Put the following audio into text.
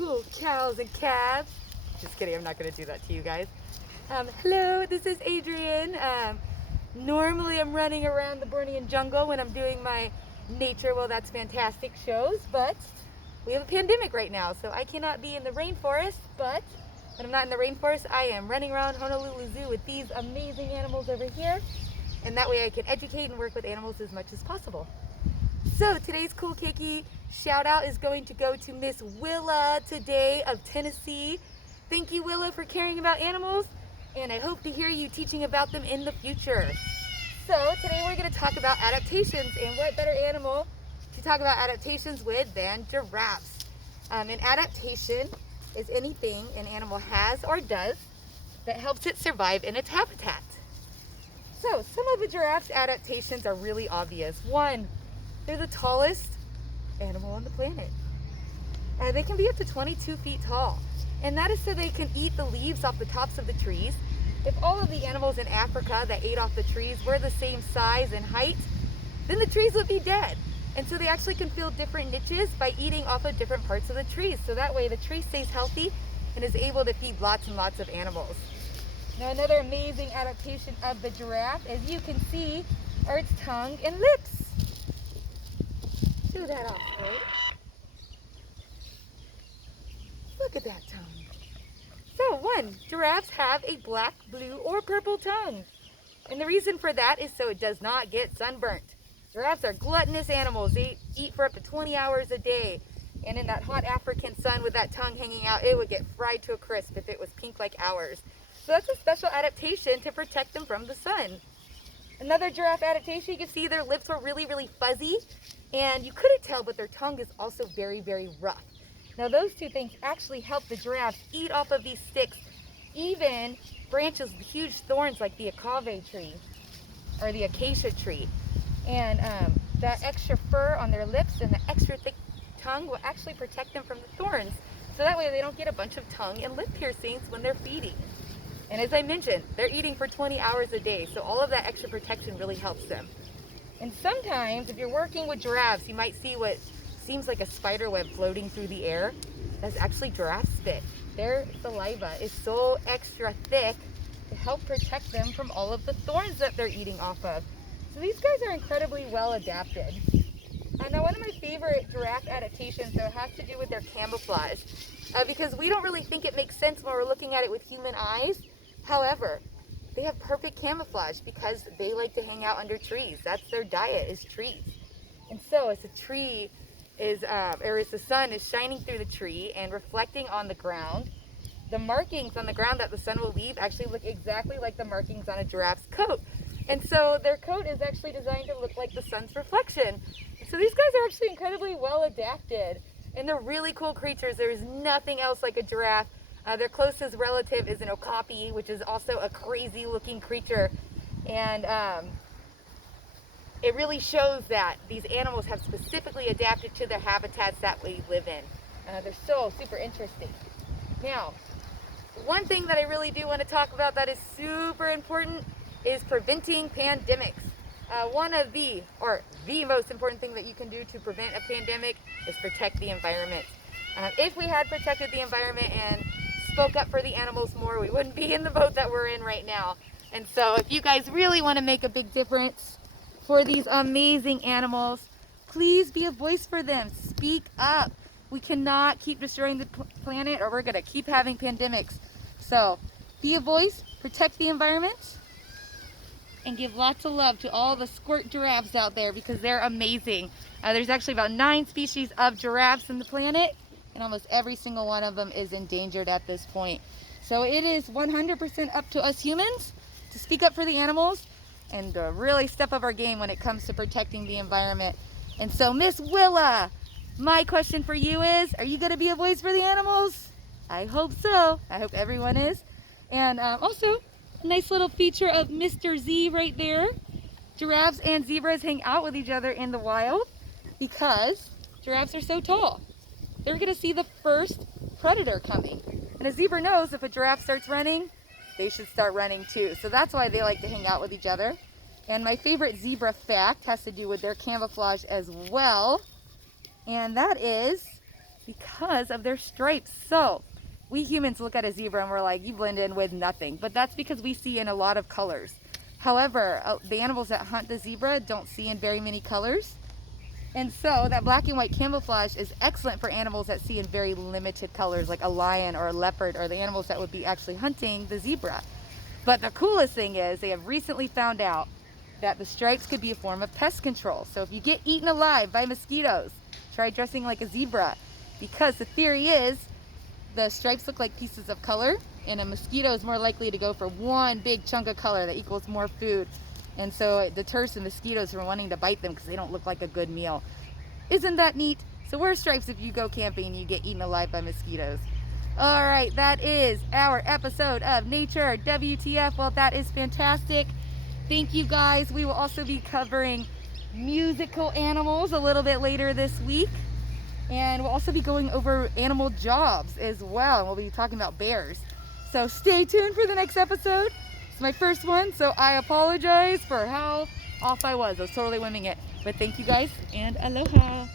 cool cows and calves. Just kidding, I'm not going to do that to you guys. Hello, this is Adrian. Normally I'm running around the Bornean jungle when I'm doing my Nature Well That's Fantastic shows, but we have a pandemic right now, so I cannot be in the rainforest. But when I'm not in the rainforest, I am running around Honolulu Zoo with these amazing animals over here, and that way I can educate and work with animals as much as possible. So today's cool keiki shout out is going to go to Miss Willa today of Tennessee. Thank you, Willa, for caring about animals, and I hope to hear you teaching about them in the future. So today we're going to talk about adaptations, and what better animal to talk about adaptations with than giraffes. An adaptation is anything an animal has or does that helps it survive in its habitat. So some of the giraffe's adaptations are really obvious. One, they're the tallest animal on the planet. They can be up to 22 feet tall, and that is so they can eat the leaves off the tops of the trees. If all of the animals in Africa that ate off the trees were the same size and height, then the trees would be dead. And so they actually can fill different niches by eating off of different parts of the trees. So that way the tree stays healthy and is able to feed lots and lots of animals. Now another amazing adaptation of the giraffe, as you can see, are its tongue and lips. Show that off, right? Look at that tongue. So one, giraffes have a black, blue, or purple tongue. And the reason for that is so it does not get sunburnt. Giraffes are gluttonous animals. They eat for up to 20 hours a day. And in that hot African sun with that tongue hanging out, it would get fried to a crisp if it was pink like ours. So that's a special adaptation to protect them from the sun. Another giraffe adaptation, you can see their lips were really, really fuzzy. And you couldn't tell, but their tongue is also very, very rough. Now those two things actually help the giraffes eat off of these sticks, even branches with huge thorns like the agave tree or the acacia tree. And that extra fur on their lips and the extra thick tongue will actually protect them from the thorns. So that way they don't get a bunch of tongue and lip piercings when they're feeding. And as I mentioned, they're eating for 20 hours a day, so all of that extra protection really helps them. And sometimes, if you're working with giraffes, you might see what seems like a spider web floating through the air. That's actually giraffe spit. Their saliva is so extra thick to help protect them from all of the thorns that they're eating off of. So these guys are incredibly well adapted. Now one of my favorite giraffe adaptations though has to do with their camouflage, because we don't really think it makes sense when we're looking at it with human eyes. However, they have perfect camouflage because they like to hang out under trees. That's their diet, is trees. And so as the tree is, or as the sun is shining through the tree and reflecting on the ground, the markings on the ground that the sun will leave actually look exactly like the markings on a giraffe's coat. And so their coat is actually designed to look like the sun's reflection. So these guys are actually incredibly well adapted, and they're really cool creatures. There's nothing else like a giraffe. Their closest relative is an okapi, which is also a crazy looking creature. And it really shows that these animals have specifically adapted to their habitats that we live in. They're so super interesting. Now, one thing that I really do want to talk about that is super important is preventing pandemics. One of the most important thing that you can do to prevent a pandemic is protect the environment. If we had protected the environment and spoke up for the animals more, we wouldn't be in the boat that we're in right now. And so if you guys really want to make a big difference for these amazing animals, please be a voice for them. Speak up. We cannot keep destroying the planet, or we're going to keep having pandemics. So be a voice, protect the environment, and give lots of love to all the Squirt giraffes out there, because they're amazing. There's actually about 9 species of giraffes on the planet, and almost every single one of them is endangered at this point. So it is 100% up to us humans to speak up for the animals and to really step up our game when it comes to protecting the environment. And so Miss Willa, my question for you is, are you going to be a voice for the animals? I hope so. I hope everyone is. And also, a nice little feature of Mr. Z right there. Giraffes and zebras hang out with each other in the wild because giraffes are so tall. They're going to see the first predator coming. And a zebra knows if a giraffe starts running, they should start running too. So that's why they like to hang out with each other. And my favorite zebra fact has to do with their camouflage as well. And that is because of their stripes. So we humans look at a zebra and we're like, you blend in with nothing, but that's because we see in a lot of colors. However, the animals that hunt the zebra don't see in very many colors. And so that black and white camouflage is excellent for animals that see in very limited colors, like a lion or a leopard, or the animals that would be actually hunting the zebra. But the coolest thing is they have recently found out that the stripes could be a form of pest control. So if you get eaten alive by mosquitoes, try dressing like a zebra, because the theory is the stripes look like pieces of color, and a mosquito is more likely to go for one big chunk of color that equals more food. And so it deters the mosquitoes from wanting to bite them because they don't look like a good meal. Isn't that neat? So wear stripes if you go camping and you get eaten alive by mosquitoes. All right, that is our episode of Nature WTF. Well, that is fantastic. Thank you guys. We will also be covering musical animals a little bit later this week. And we'll also be going over animal jobs as well. And we'll be talking about bears. So stay tuned for the next episode. It's my first one, so I apologize for how off I was. I was totally winging it. But thank you guys, and aloha.